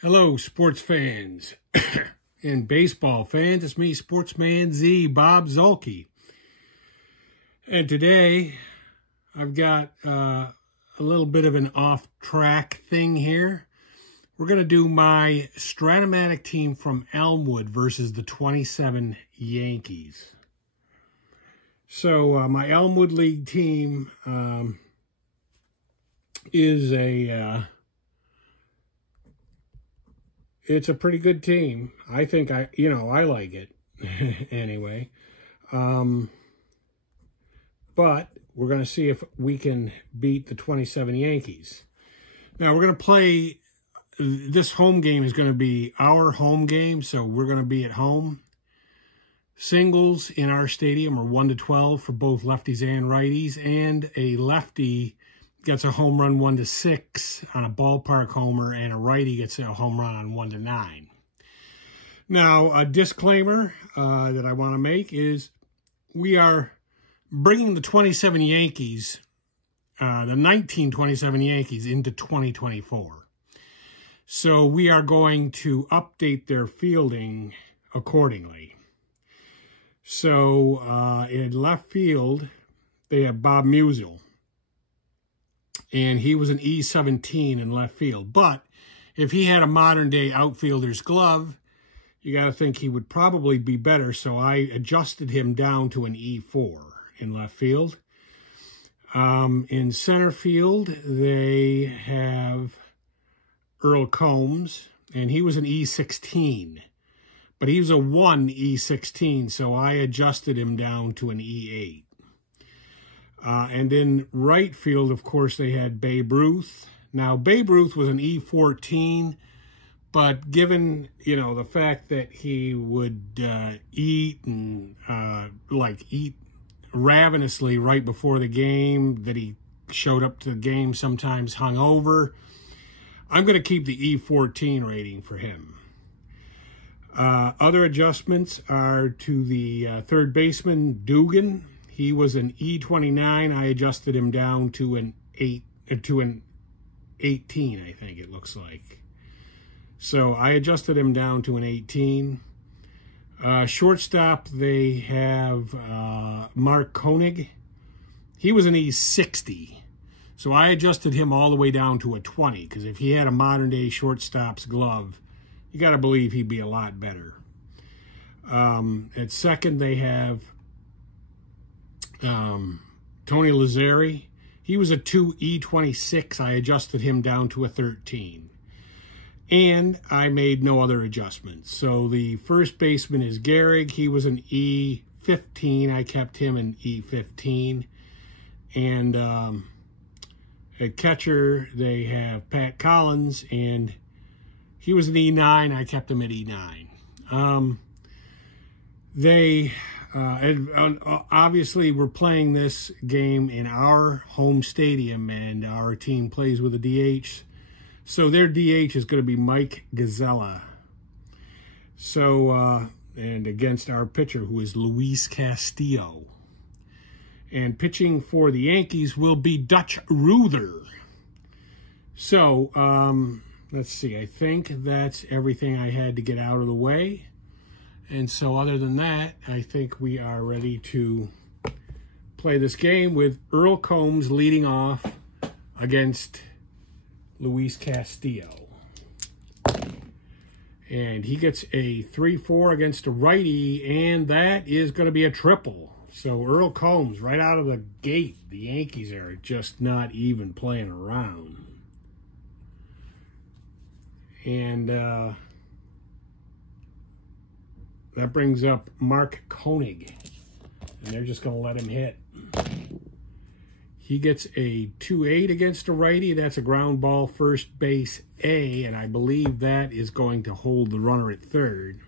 Hello, sports fans and baseball fans. It's me, Sportsman Z, Bob Zulke. And today, I've got a little bit of an off-track thing here. We're going to do my Strat-O-Matic team from Elmwood versus the 27 Yankees. So, my Elmwood League team is it's a pretty good team. I think I like it anyway. But we're going to see if we can beat the 27 Yankees. Now, we're going to play, this home game is going to be our home game, so we're going to be at home. Singles in our stadium are 1-12 for both lefties and righties, and a lefty gets a home run 1-6 on a ballpark homer, and a righty gets a home run on 1-9. Now, a disclaimer that I want to make is we are bringing the 27 Yankees, the 1927 Yankees, into 2024. So we are going to update their fielding accordingly. So in left field, they have Bob Musial. And he was an E17 in left field. But if he had a modern-day outfielder's glove, you got to think he would probably be better. So I adjusted him down to an E4 in left field. In center field, they have Earl Combs, and he was an E16. But he was a 1 E16, so I adjusted him down to an E8. And in right field, of course, they had Babe Ruth. Now, Babe Ruth was an E14, but given, the fact that he would eat and, eat ravenously right before the game, that he showed up to the game sometimes hungover, I'm going to keep the E14 rating for him. Other adjustments are to the third baseman, Dugan. He was an E29. I adjusted him down to an 18, I think it looks like. So I adjusted him down to an 18. Shortstop, they have Mark Koenig. He was an E60. So I adjusted him all the way down to a 20, because if he had a modern-day shortstop's glove, you got to believe he'd be a lot better. At second, they have Tony Lazzari. He was a 2 E26. I adjusted him down to a 13. And I made no other adjustments. So the first baseman is Gehrig. He was an E15. I kept him an E15. And at catcher, they have Pat Collins, and he was an E9. I kept him at E9. Obviously, we're playing this game in our home stadium, and our team plays with a DH. So their DH is going to be Mike Gazella. So, and against our pitcher, who is Luis Castillo. And pitching for the Yankees will be Dutch Ruether. So, let's see. I think that's everything I had to get out of the way. And so other than that, I think we are ready to play this game with Earl Combs leading off against Luis Castillo. And he gets a 3-4 against a righty, and that is going to be a triple. So Earl Combs, right out of the gate, the Yankees are just not even playing around. And that brings up Mark Koenig, and they're just going to let him hit. He gets a 2-8 against a righty. That's a ground ball first base A, and I believe that is going to hold the runner at third.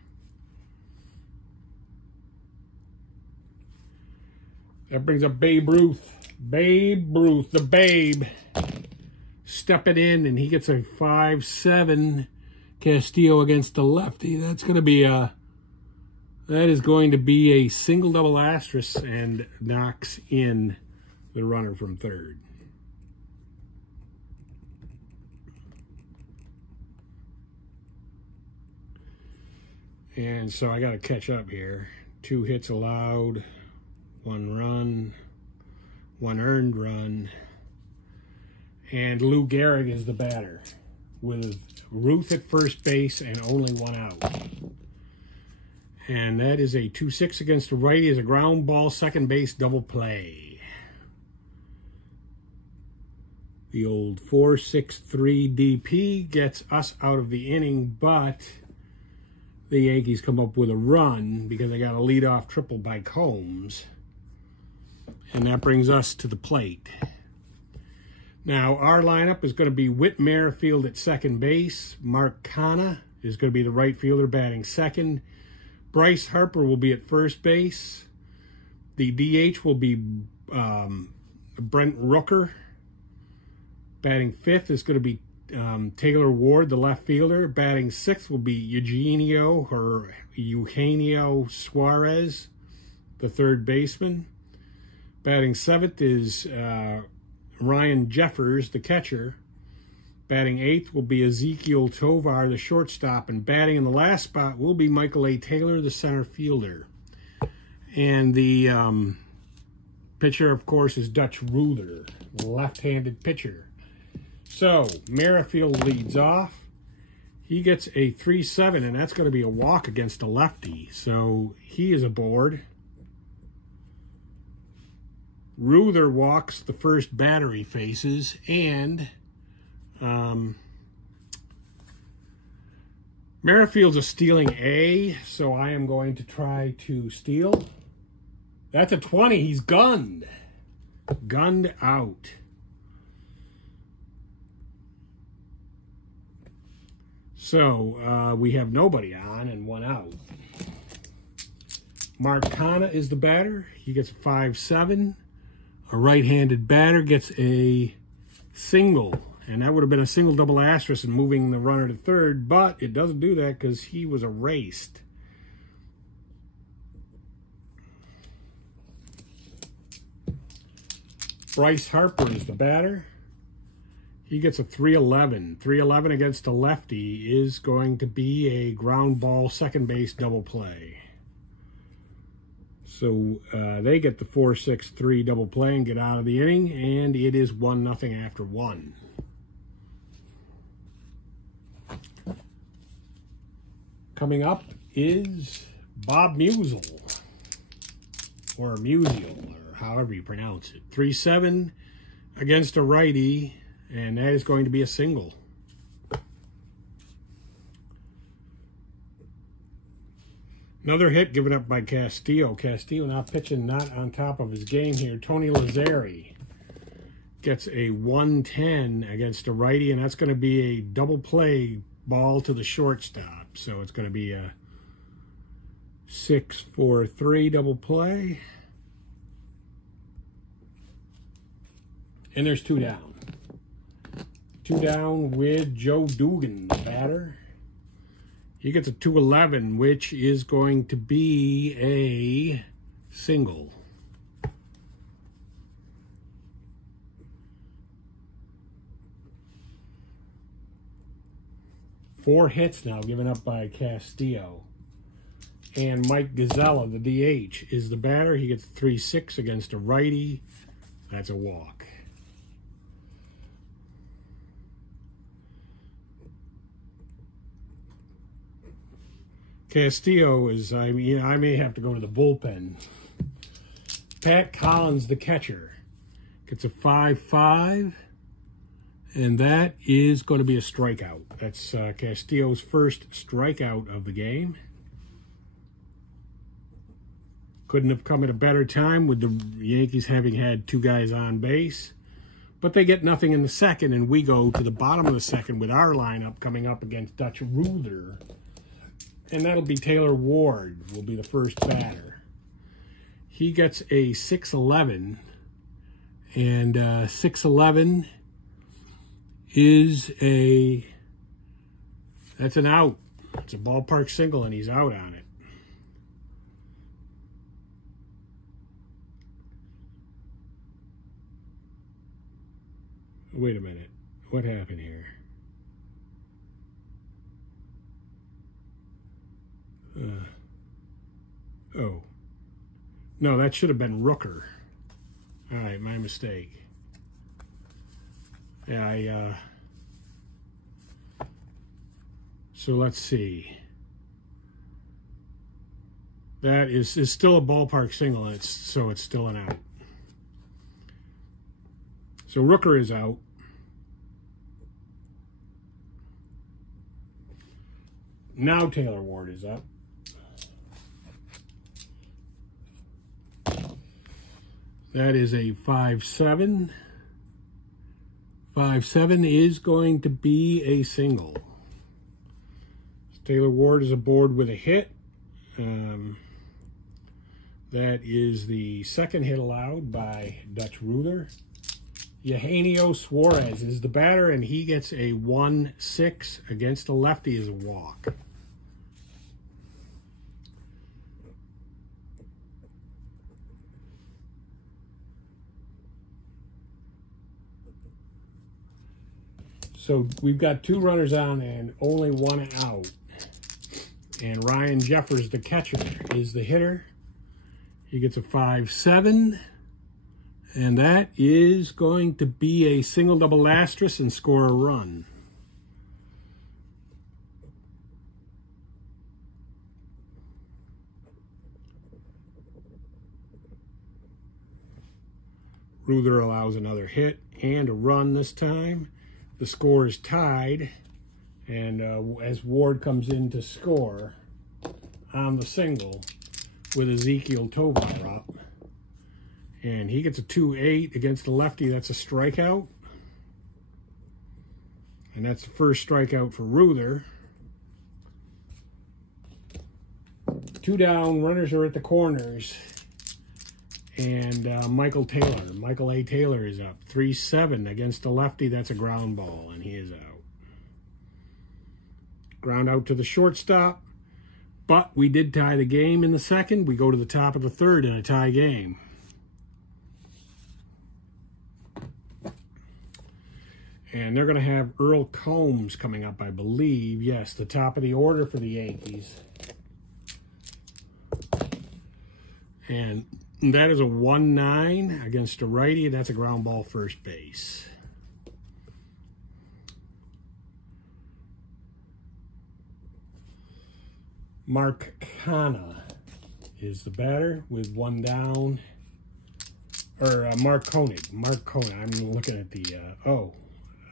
That brings up Babe Ruth. Babe Ruth, the Babe, stepping in, and he gets a 5-7. Castillo against the lefty. That's going to be a... That is going to be a single double asterisk and knocks in the runner from third. And so I got to catch up here. 2 hits allowed, 1 run, 1 earned run. And Lou Gehrig is the batter with Ruth at first base and only 1 out. And that is a 2-6 against the righty, is a ground ball, second base double play. The old 4-6-3 DP gets us out of the inning, but the Yankees come up with a run because they got a leadoff triple by Combs. And that brings us to the plate. Now, our lineup is going to be Whit Merrifield at second base. Mark Canha is going to be the right fielder batting second. Bryce Harper will be at first base. The DH will be Brent Rooker. Batting fifth is going to be Taylor Ward, the left fielder. Batting sixth will be Eugenio Suarez, the third baseman. Batting seventh is Ryan Jeffers, the catcher. Batting eighth will be Ezekiel Tovar, the shortstop. And batting in the last spot will be Michael A. Taylor, the center fielder. And the pitcher, of course, is Dutch Ruether, the left-handed pitcher. So, Merrifield leads off. He gets a 3-7, and that's going to be a walk against a lefty. So, he is aboard. Ruether walks the first batter he faces, and Merrifield's a stealing A, so I am going to try to steal. That's a 20. He's gunned. Gunned out. So, we have nobody on and 1 out. Mark Canha is the batter. He gets a 5-7. A right-handed batter gets a single. And that would have been a single double asterisk and moving the runner to third, but it doesn't do that because he was erased. Bryce Harper is the batter. He gets a 3-11. 3-11 against a lefty is going to be a ground ball second base double play. So they get the 4-6-3 double play and get out of the inning, and it is 1-0 after 1. Coming up is Bob Musial, or Musial, or however you pronounce it. 3-7 against a righty, and that is going to be a single. Another hit given up by Castillo. Castillo now pitching not on top of his game here. Tony Lazzari gets a 1-10 against a righty, and that's going to be a double play ball to the shortstop. So it's going to be a 6-4-3 double play. And there's 2 down. 2 down with Joe Dugan, the batter. He gets a 2-11, which is going to be a single. Four hits now given up by Castillo. And Mike Gazella, the DH, is the batter. He gets 3-6 against a righty. That's a walk. Castillo is, I may have to go to the bullpen. Pat Collins, the catcher, gets a 5-5. And that is going to be a strikeout. That's Castillo's first strikeout of the game. Couldn't have come at a better time with the Yankees having had 2 guys on base. But they get nothing in the second, and we go to the bottom of the second with our lineup coming up against Dutch Ruether. And that'll be Taylor Ward will be the first batter. He gets a 6-11. And 6-11... that's an out. It's a ballpark single, and he's out on it. Wait a minute. What happened here? Oh. No, that should have been Rooker. All right, my mistake. Yeah, so let's see. That is still a ballpark single, and so it's still an out. So Rooker is out. Now Taylor Ward is up. That is a 5-7. 5-7 is going to be a single. Taylor Ward is aboard with a hit. That is the second hit allowed by Dutch Ruether. Eugenio Suarez is the batter, and he gets a 1-6 against the lefty as a walk. So we've got 2 runners on and only 1 out. And Ryan Jeffers, the catcher, is the hitter. He gets a 5-7. And that is going to be a single, double, asterisk and score a run. Ruether allows another hit and a run this time. The score is tied, and as Ward comes in to score on the single with Ezekiel Tovar up, and he gets a 2-8 against the lefty. That's a strikeout, and that's the first strikeout for Ruether. 2 down, runners are at the corners, and Michael A. Taylor is up. 3-7 against the lefty. That's a ground ball, and he is out. Ground out to the shortstop, but we did tie the game in the second. We go to the top of the third in a tie game. And they're going to have Earl Combs coming up, I believe. Yes, the top of the order for the Yankees. And that is a 1-9 against a righty. That's a ground ball first base. Mark Canha is the batter with 1 down. Or Mark Koenig. I'm looking at the,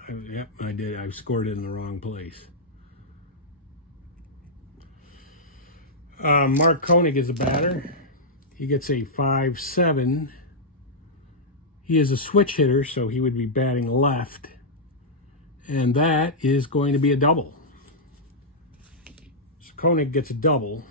yep, I did. I scored it in the wrong place. Mark Koenig is the batter. He gets a 5-7. He is a switch hitter, so he would be batting left. And that is going to be a double. So Koenig gets a double.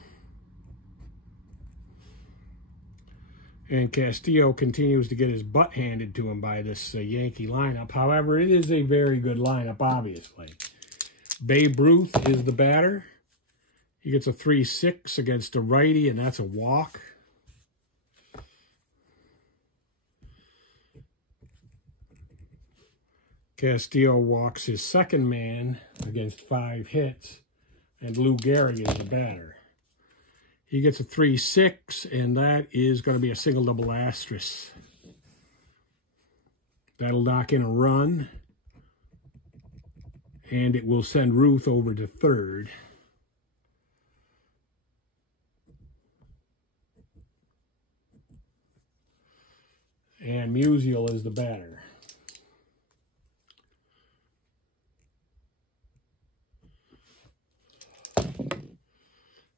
And Castillo continues to get his butt handed to him by this Yankee lineup. However, it is a very good lineup, obviously. Babe Ruth is the batter. He gets a 3-6 against a righty, and that's a walk. Castillo walks his second man against 5 hits, and Lou Gehrig is the batter. He gets a 3-6, and that is going to be a single, double, asterisk. That'll knock in a run, and it will send Ruth over to third. And Musial is the batter.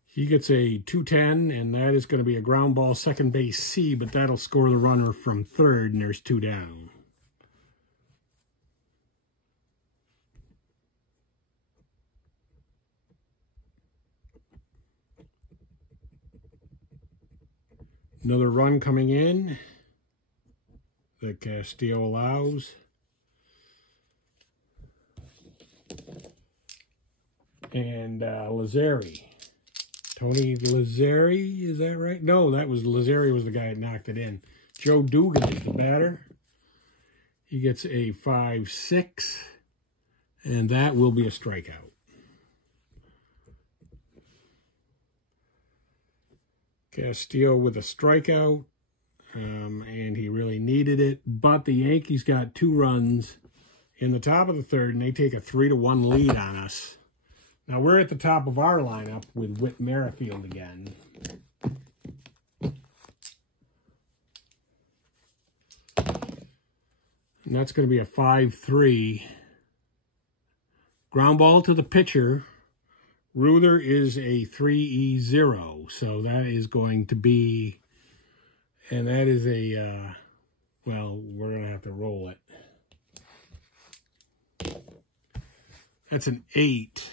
He gets a 2-10, and that is going to be a ground ball second base C, but that'll score the runner from third, and there's 2 down. Another run coming in that Castillo allows. And Lazzeri. Tony Lazzeri, is that right? No, that was Lazzeri was the guy that knocked it in. Joe Dugan is the batter. He gets a 5-6, and that will be a strikeout. Castillo with a strikeout, and he really needed it. But the Yankees got 2 runs in the top of the 3rd, and they take a 3-1 lead on us. Now we're at the top of our lineup with Whit Merrifield again. And that's going to be a 5-3. Ground ball to the pitcher. Ruether is a 3-0. So that is going to be, and that is a, well, we're going to have to roll it. That's an 8.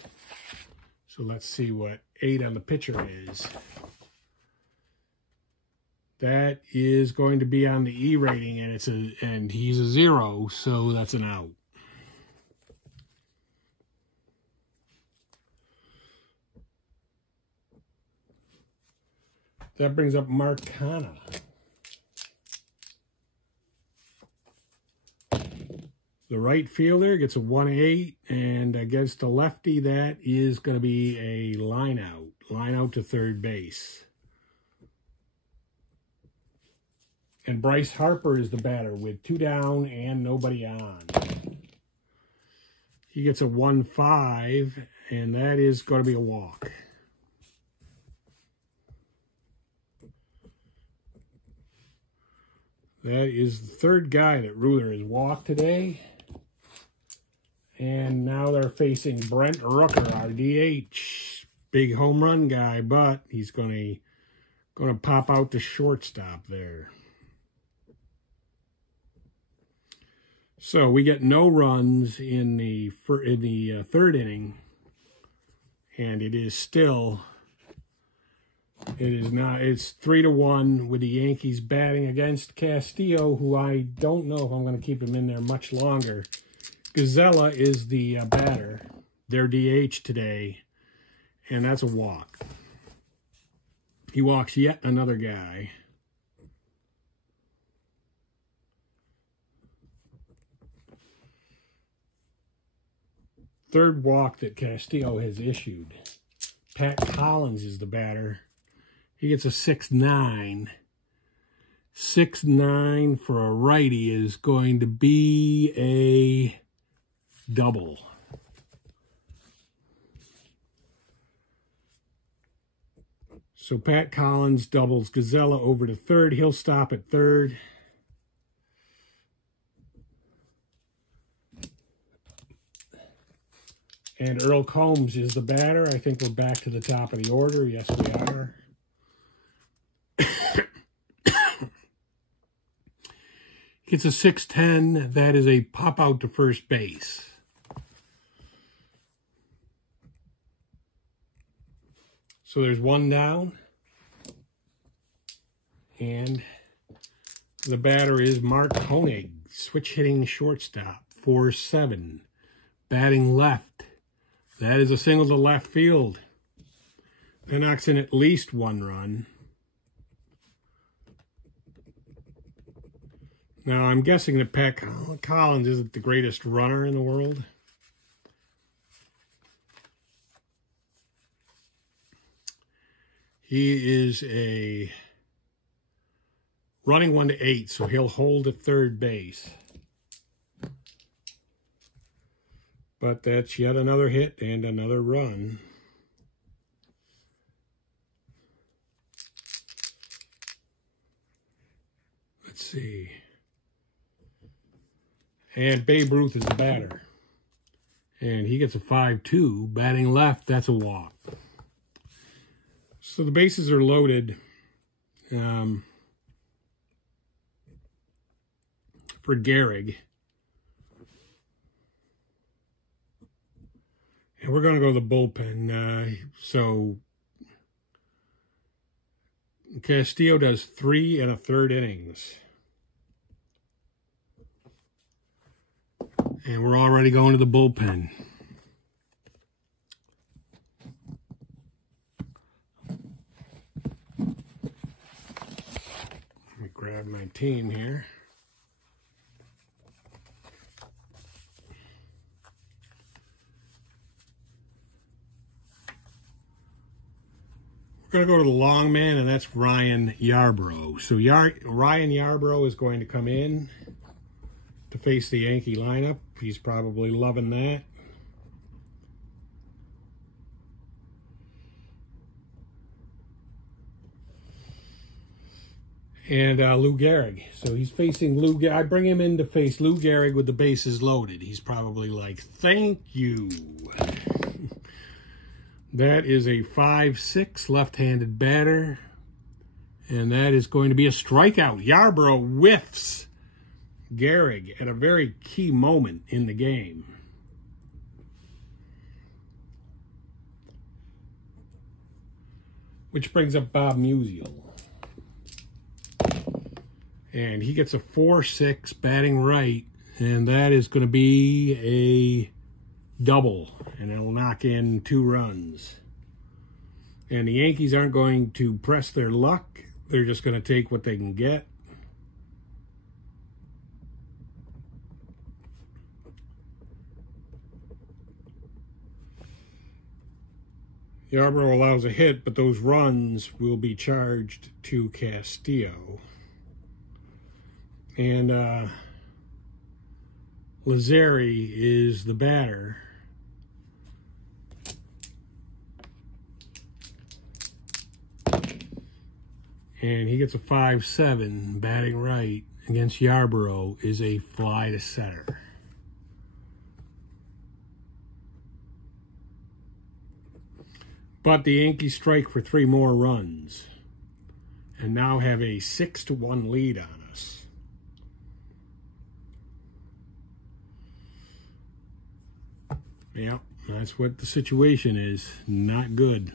So let's see what 8 on the pitcher is. That is going to be on the E rating, and he's a 0, so that's an out. That brings up Mark Hanna. The right fielder gets a 1-8, and against the lefty, that is going to be a line out to third base. And Bryce Harper is the batter with 2 down and nobody on. He gets a 1-5, and that is going to be a walk. That is the 3rd guy that Ruether has walked today. And now they're facing Brent Rooker, our DH. Big home run guy, but he's going to pop out the shortstop there. So we get no runs in the 3rd inning, and it is still, it's 3-1 with the Yankees batting against Castillo, who I don't know if I'm going to keep him in there much longer. Gazella is the batter, their DH today, and that's a walk. He walks yet another guy. Third walk that Castillo has issued. Pat Collins is the batter. He gets a 6-9. 6-9 for a righty is going to be a double. So Pat Collins doubles Gazella over to 3rd. He'll stop at 3rd. And Earl Combs is the batter. I think we're back to the top of the order. Yes, we are. It's a 6-10. That is a pop out to first base. So there's 1 down. And the batter is Mark Koenig, switch hitting shortstop, 4-7. Batting left. That is a single to left field. That knocks in at least 1 run. Now, I'm guessing that Pat Collins isn't the greatest runner in the world. He is a running 1-8, so he'll hold at third base. But that's yet another hit and another run. Let's see. And Babe Ruth is the batter. And he gets a 5-2. Batting left, that's a walk. So the bases are loaded for Gehrig. And we're going to go to the bullpen. So Castillo does 3 1/3 innings. And we're already going to the bullpen. Let me grab my team here. We're going to go to the long man, and that's Ryan Yarbrough. So Ryan Yarbrough is going to come in to face the Yankee lineup. He's probably loving that. And Lou Gehrig. So he's facing Lou Gehrig. I bring him in to face Lou Gehrig with the bases loaded. He's probably like, thank you. That is a 5-6 left-handed batter. And that is going to be a strikeout. Yarbrough whiffs Gehrig at a very key moment in the game. Which brings up Bob Musial. And he gets a 4-6 batting right, and that is going to be a double, and it'll knock in 2 runs. And the Yankees aren't going to press their luck. They're just going to take what they can get. Yarbrough allows a hit, but those runs will be charged to Castillo. And Lazzeri is the batter. And he gets a 5-7 batting right against Yarbrough is a fly to center. But the Yankees strike for 3 more runs and now have a 6-1 lead on us. Yeah, that's what the situation is. Not good.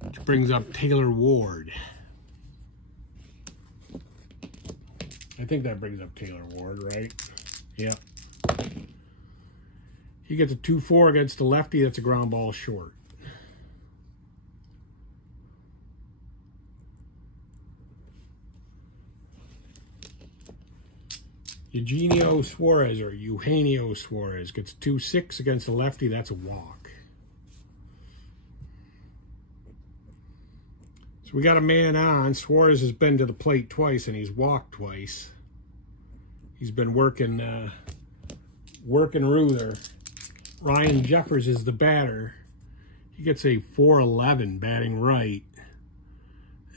Which brings up Taylor Ward. I think that brings up Taylor Ward, right? Yeah. He gets a 2-4 against the lefty. That's a ground ball short. Eugenio Suarez, or Eugenio Suarez, gets 2-6 against the lefty. That's a walk. So we got a man on. Suarez has been to the plate twice, and he's walked twice. He's been working Ruether. Ryan Jeffers is the batter. He gets a 4-11 batting right.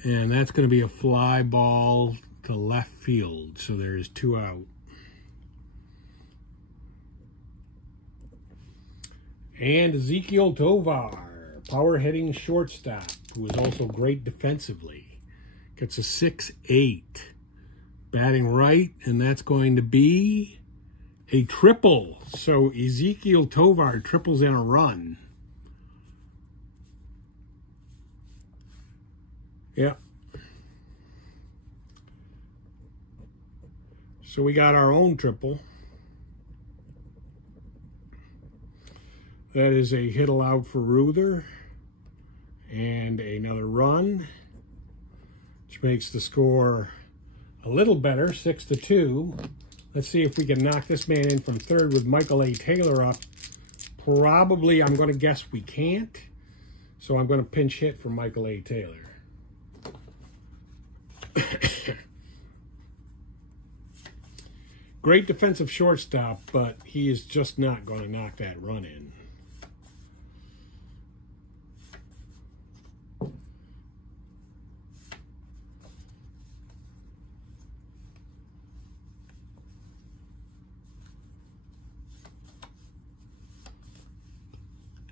And that's going to be a fly ball to left field. So there's 2 out. And Ezekiel Tovar, power-hitting shortstop, who is also great defensively, gets a 6-8 batting right, and that's going to be a triple. So Ezekiel Tovar triples in a run. Yeah. So we got our own triple. That is a hit allowed for Ruether and another run, which makes the score a little better, 6-2. Let's see if we can knock this man in from third with Michael A. Taylor up. Probably, I'm going to guess we can't. So I'm going to pinch hit for Michael A. Taylor. Great defensive shortstop, but he is just not going to knock that run in.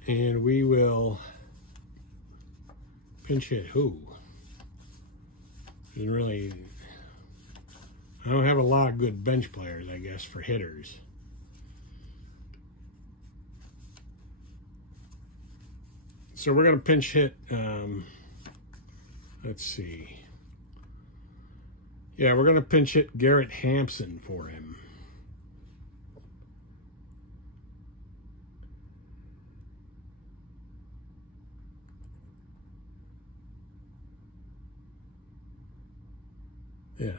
And we will pinch hit who? Doesn't really... I don't have a lot of good bench players, I guess, for hitters. So we're going to pinch hit, let's see. Yeah, we're going to pinch hit Garrett Hampson for him. Yeah.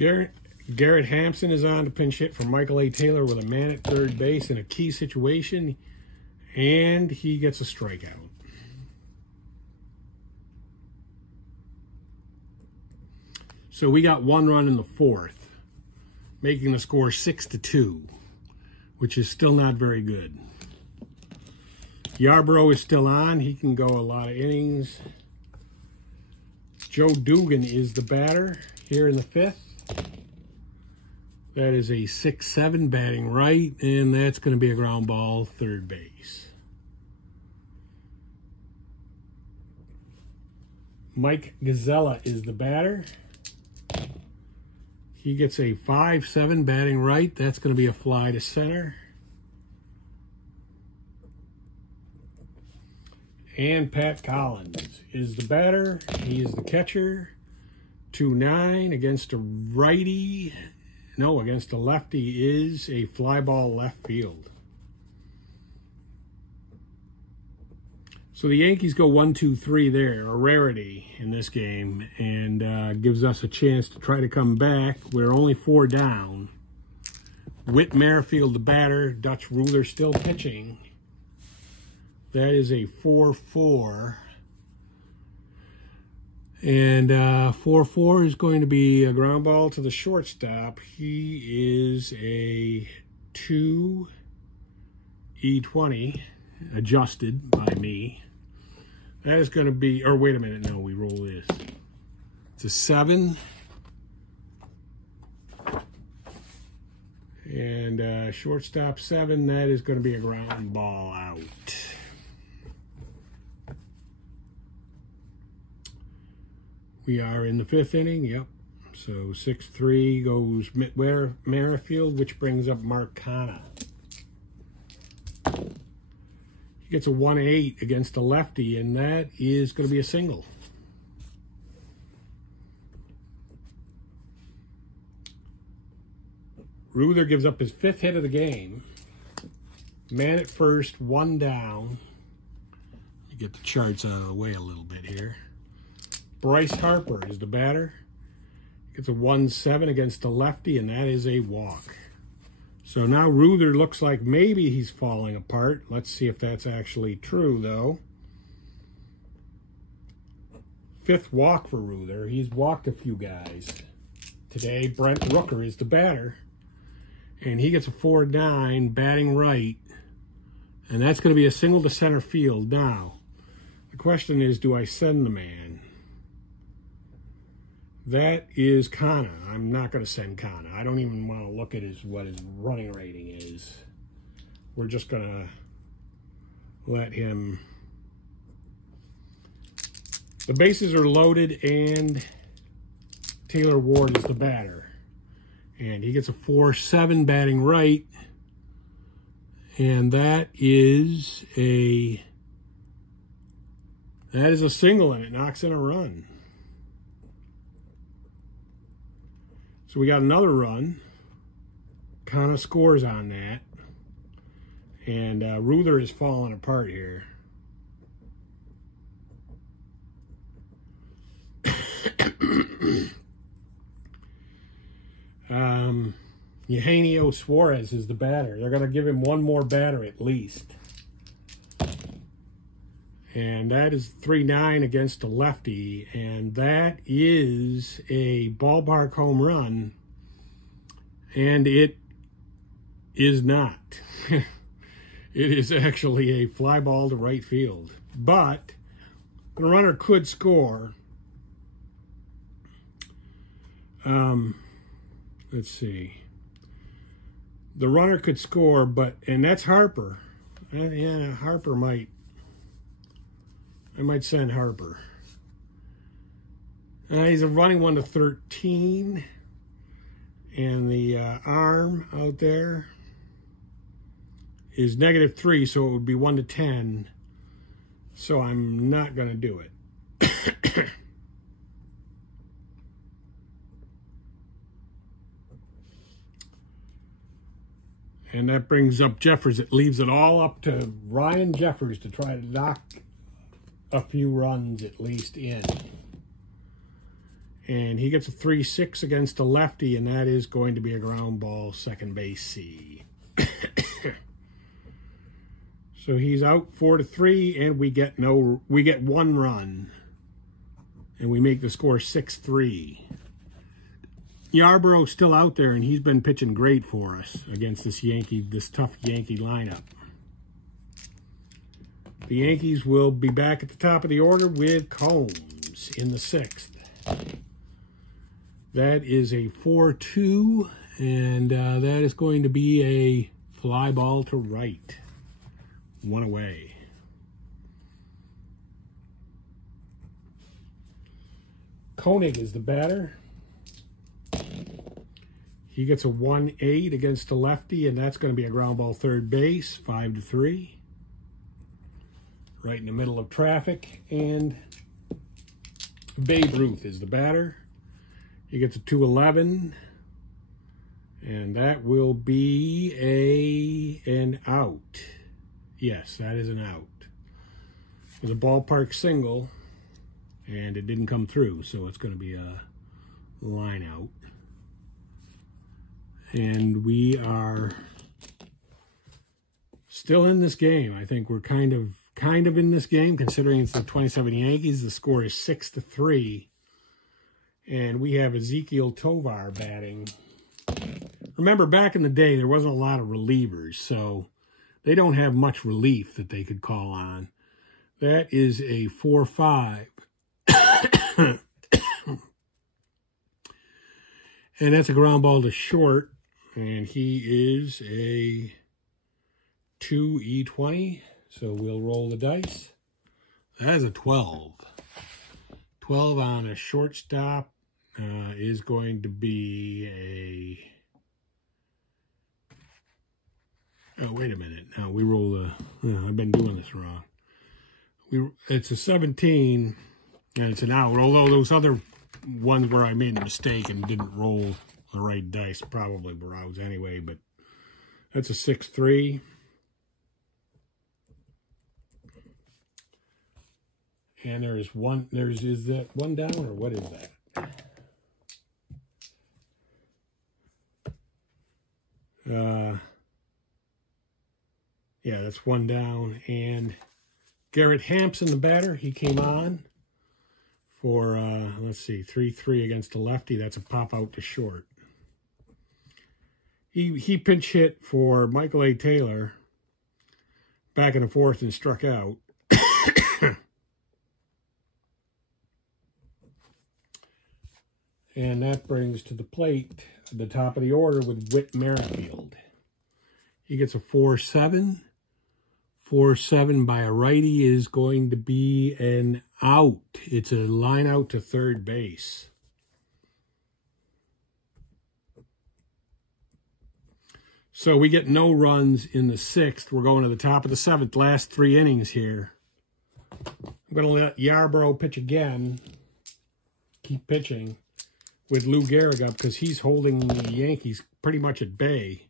Garrett Hampson is on to pinch hit for Michael A. Taylor with a man at third base in a key situation, and he gets a strikeout. So we got 1 run in the 4th, making the score 6-2, which is still not very good. Yarbrough is still on. He can go a lot of innings. Joe Dugan is the batter here in the 5th. That is a 6-7 batting right, and that's going to be a ground ball, third base. Mike Gazella is the batter. He gets a 5-7 batting right. That's going to be a fly to center. And Pat Collins is the batter. He is the catcher. 2-9 against a righty. No, against a lefty is a fly ball left field. So the Yankees go 1-2-3 there, a rarity in this game, and gives us a chance to try to come back. We're only 4 down. Whit Merrifield, the batter. Dutch Ruether still pitching. That is a 4-4. And 4-4 is going to be a ground ball to the shortstop. He is a 2-E20, adjusted by me. That is going to be, or wait a minute, no, we roll this. It's a 7. And shortstop 7, that is going to be a ground ball out. We are in the 5th inning, yep. So 6-3 goes Merrifield, which brings up Mark Canha. He gets a 1-8 against a lefty, and that is going to be a single. Ruether gives up his 5th hit of the game. Man at first, 1 down. Let me get the charts out of the way a little bit here. Bryce Harper is the batter. Gets a 1-7 against a lefty, and that is a walk. So now Ruether looks like maybe he's falling apart. Let's see if that's actually true, though. 5th walk for Ruether. He's walked a few guys. Today, Brent Rooker is the batter. And he gets a 4-9, batting right. And that's going to be a single to center field. Now, the question is, do I send the man? That is Canha. I'm not going to send Canha. I don't even want to look at what his running rating is. We're just going to let him. The bases are loaded, and Taylor Ward is the batter. And he gets a 4-7 batting right. And that is a single, and it knocks in a run. So we got another run. Canha scores on that. And Ruether is falling apart here. Eugenio Suarez is the batter. They're going to give him one more batter at least. And that is 3-9 against a lefty. And that is a ballpark home run. And it is not. It is actually a fly ball to right field. But the runner could score. Let's see. The runner could score, and that's Harper. Yeah, Harper might. I might send Harper. He's a running 1 to 13. And the arm out there is -3, so it would be 1 to 10. So I'm not going to do it. And that brings up Jeffers. It leaves it all up to Ryan Jeffers to try to knock a few runs at least in. And he gets a 3-6 against a lefty, and that is going to be a ground ball, second base C. So he's out 4-3, and we get 1 run. And we make the score 6-3. Yarborough's still out there, and he's been pitching great for us against this tough Yankee lineup. The Yankees will be back at the top of the order with Combs in the 6th. That is a 4-2, and that is going to be a fly ball to right. 1 away. Koenig is the batter. He gets a 1-8 against a lefty, and that's going to be a ground ball, third base, 5-3. Right in the middle of traffic. And Babe Ruth is the batter. He gets a 2-11, and that will be an out. Yes, that is an out. It was a ballpark single, and it didn't come through, so it's going to be a line out. And we are still in this game. I think we're kind of in this game, considering it's the 27 Yankees. The score is 6-3. And we have Ezekiel Tovar batting. Remember, back in the day, there wasn't a lot of relievers, so they don't have much relief that they could call on. That is a 4-5. And that's a ground ball to short. And he is a 2E20. So we'll roll the dice. That is a 12. 12 on a shortstop is going to be a... Oh, wait a minute. No, we roll the... I've been doing this wrong. It's a 17, and it's an out. Although those other ones where I made a mistake and didn't roll the right dice probably were outs anyway, but that's a 6-3. And is that one down, or what is that? Yeah, that's one down. And Garrett Hampson, the batter, he came on for, let's see, 3-3 against the lefty. That's a pop out to short. He pinch hit for Michael A. Taylor back in the 4th and struck out. And that brings to the plate the top of the order with Whit Merrifield. He gets a 4-7. 4-7 by a righty is going to be an out. It's a line out to third base. So we get no runs in the 6th. We're going to the top of the 7th, last 3 innings here. I'm going to let Yarborough pitch again. Keep pitching with Lou Gehrig up because he's holding the Yankees pretty much at bay.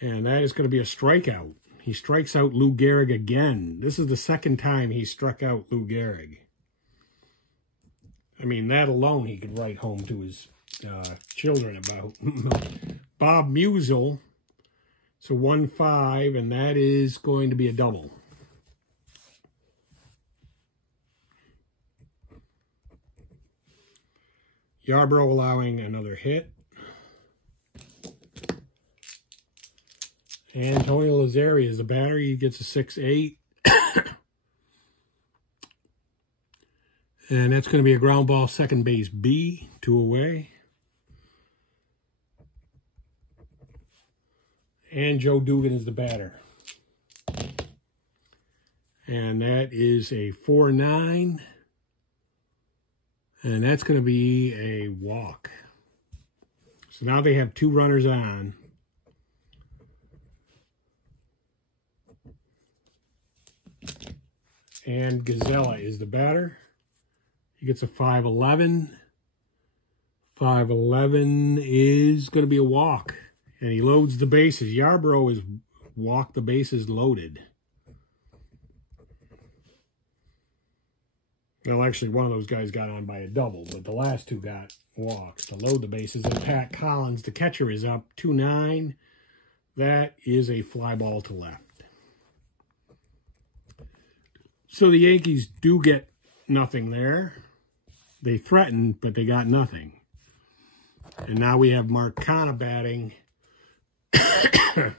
And that is going to be a strikeout. He strikes out Lou Gehrig again. This is the 2nd time he struck out Lou Gehrig. I mean, that alone he could write home to his children about. Bob Musial. It's a 1-5, and that is going to be a double. Yarborough allowing another hit. Antonio Lazzari is the batter. He gets a 6-8. And that's going to be a ground ball, second base B, 2 away. And Joe Dugan is the batter. And that is a 4-9. And that's going to be a walk. So now they have 2 runners on. And Gazella is the batter. He gets a 5-11. 5-11 is going to be a walk. And he loads the bases. Yarborough is walk the bases loaded. Well, actually, one of those guys got on by a double, but the last two got walks to load the bases. And Pat Collins, the catcher, is up 2-9. That is a fly ball to left. So the Yankees do get nothing there. They threatened, but they got nothing. And now we have Marcana batting. The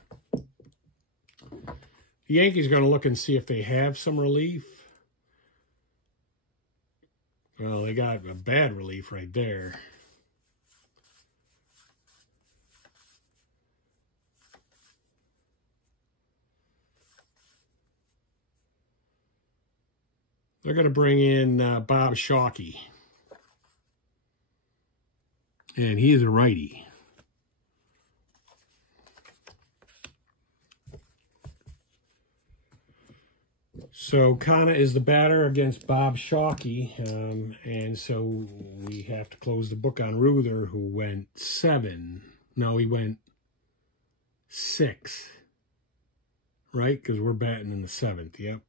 Yankees are going to look and see if they have some relief. Well, they got a bad relief right there. They're going to bring in Bob Shockey. And he is a righty. So Kana is the batter against Bob Shockey. And so we have to close the book on Ruether, who went 7. No, he went 6. Right? Because we're batting in the 7th. Yep.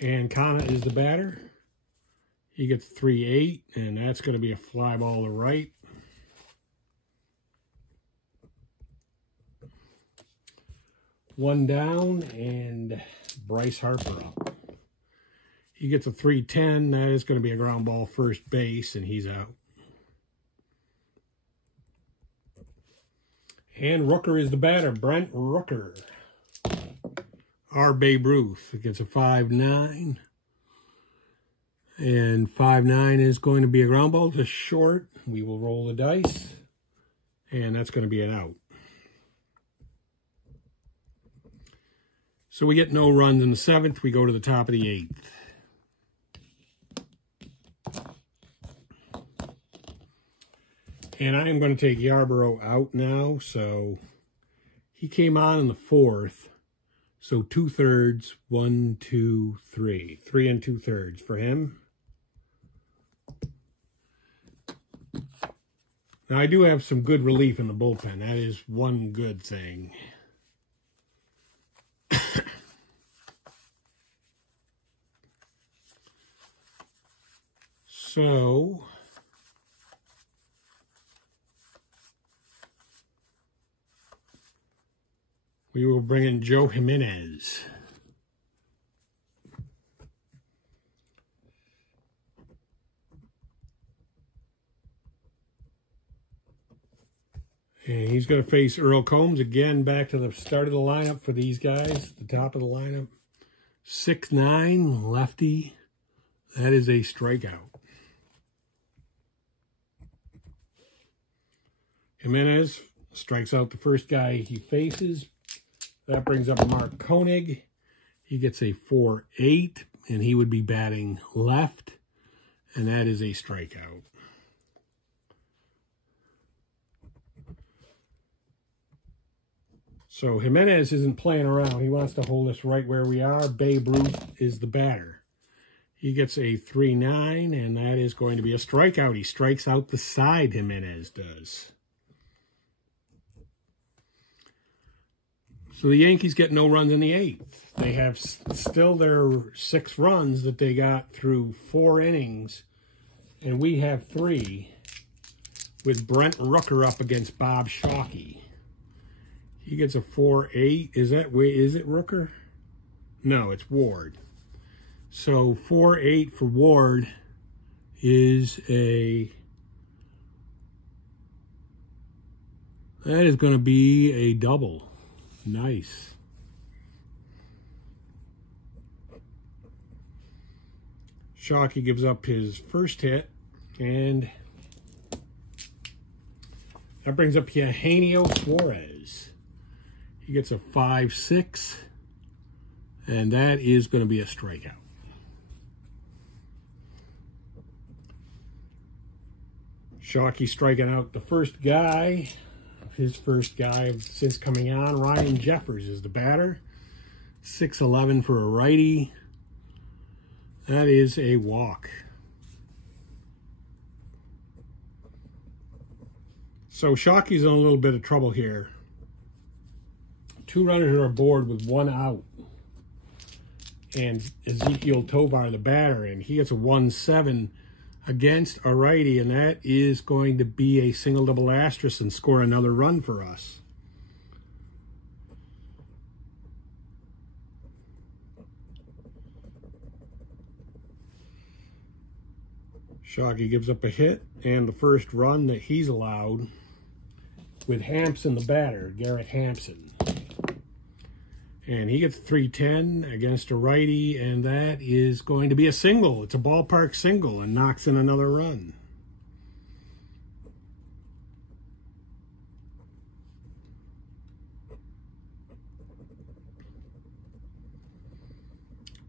And Kana is the batter. He gets 3-8, and that's going to be a fly ball to right. One down, and Bryce Harper up. He gets a 3-10. That is going to be a ground ball first base, and he's out. And Rooker is the batter, Brent Rooker. Our Babe Ruth gets a 5-9. And 5-9 is going to be a ground ball to short. We will roll the dice. And that's going to be an out. So we get no runs in the 7th. We go to the top of the 8th. And I am going to take Yarborough out now. So he came on in the 4th. So 2/3, 1, 2, 3. 3 2/3 for him. Now I do have some good relief in the bullpen. That is one good thing. So we will bring in Joe Jimenez. And he's going to face Earl Combs again. Back to the start of the lineup for these guys. The top of the lineup. 6'9", lefty. That is a strikeout. Jimenez strikes out the first guy he faces. That brings up Mark Koenig. He gets a 4-8, and he would be batting left, and that is a strikeout. So Jimenez isn't playing around. He wants to hold us right where we are. Babe Ruth is the batter. He gets a 3-9, and that is going to be a strikeout. He strikes out the side, Jimenez does. So the Yankees get no runs in the 8th. They have still their 6 runs that they got through 4 innings, and we have 3 with Brent Rooker up against Bob Shockey. He gets a 4-8. Is it Rooker? No, it's Ward. So 4-8 for Ward is that is going to be a double. Nice. Shockey gives up his first hit, and that brings up Eugenio Suarez. He gets a 5-6, and that is going to be a strikeout. Shockey striking out the first guy. His first guy since coming on. Ryan Jeffers is the batter. 6'11" for a righty. That is a walk. So Shockey's in a little bit of trouble here. 2 runners are aboard with 1 out. And Ezekiel Tovar, the batter, and he gets a 1-7 against a righty, and that is going to be a single double asterisk and score another run for us. Shockey gives up a hit, and the first run that he's allowed with Hampson, the batter, Garrett Hampson. And he gets 3-10 against a righty, and that is going to be a single. It's a ballpark single and knocks in another run.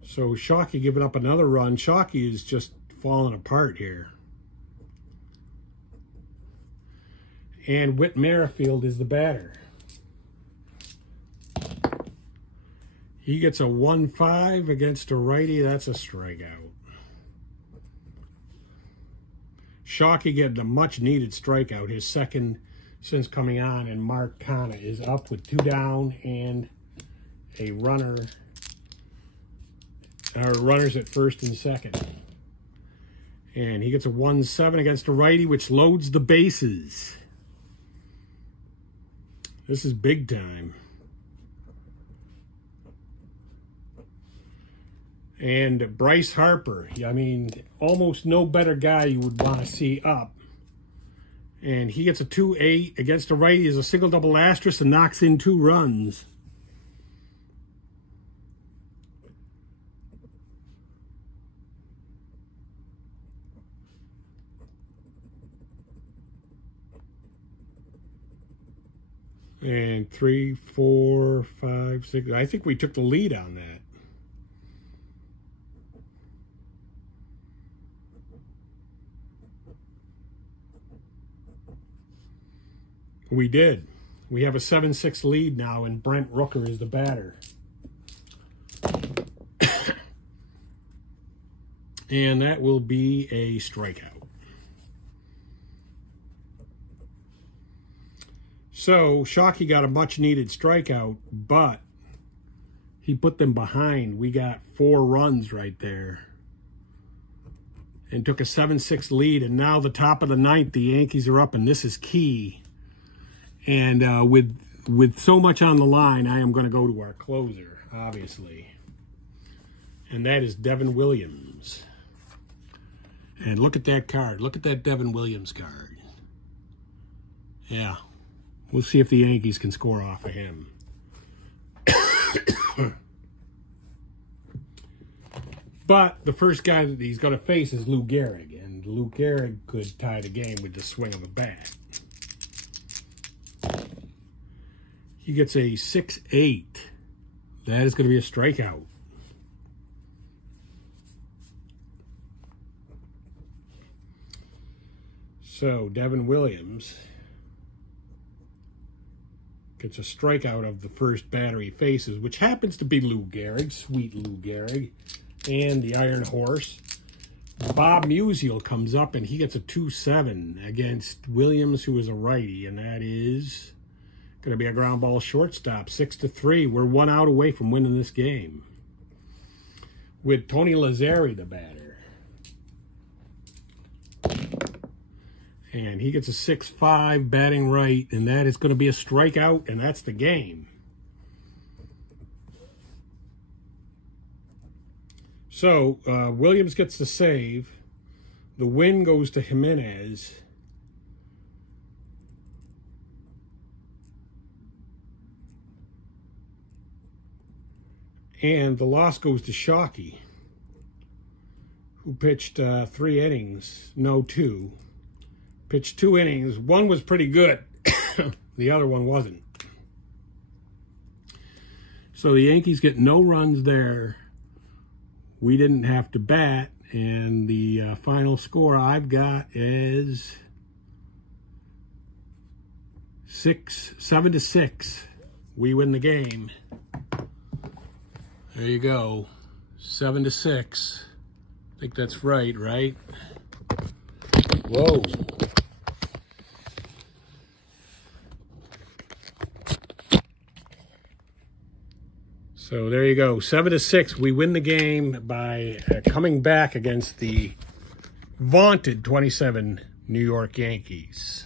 So Shockey giving up another run. Shockey is just falling apart here. And Whit Merrifield is the batter. He gets a 1-5 against a righty. That's a strikeout. Shockey getting a much-needed strikeout, his second since coming on, and Mark Kana is up with 2 down and a runner, runners at first and second. And he gets a 1-7 against a righty, which loads the bases. This is big time. And Bryce Harper, I mean, almost no better guy you would want to see up. And he gets a 2-8 against a righty as a single double asterisk and knocks in 2 runs. And 3, 4, 5, 6. I think we took the lead on that. We did. We have a 7-6 lead now, and Brent Rooker is the batter. And that will be a strikeout. So Shockey got a much-needed strikeout, but he put them behind. We got 4 runs right there. And took a 7-6 lead, and now the top of the 9th, the Yankees are up, and this is key. And with so much on the line, I am going to go to our closer, obviously. And that is Devin Williams. And look at that card. Look at that Devin Williams card. Yeah. We'll see if the Yankees can score off of him. But the first guy that he's going to face is Lou Gehrig. And Lou Gehrig could tie the game with the swing of a bat. He gets a 6-8. That is going to be a strikeout. So Devin Williams gets a strikeout of the first batter he faces, which happens to be Lou Gehrig, sweet Lou Gehrig, and the Iron Horse. Bob Musial comes up, and he gets a 2-7 against Williams, who is a righty, and that is going to be a ground ball shortstop, 6-3. We're 1 out away from winning this game. With Tony Lazzari, the batter. And he gets a 6-5 batting right, and that is going to be a strikeout, and that's the game. So, Williams gets the save. The win goes to Jimenez. And the loss goes to Shockey, who pitched 3 innings. No, 2. Pitched 2 innings. One was pretty good. The other one wasn't. So the Yankees get no runs there. We didn't have to bat. And the final score I've got is 7-6. We win the game. There you go. 7-6. I think that's right? Whoa. So there you go, 7-6. We win the game by coming back against the vaunted 27 New York Yankees.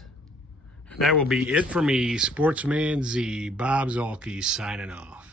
And that will be it for me, Sportsman Z, Bob Zolke, signing off.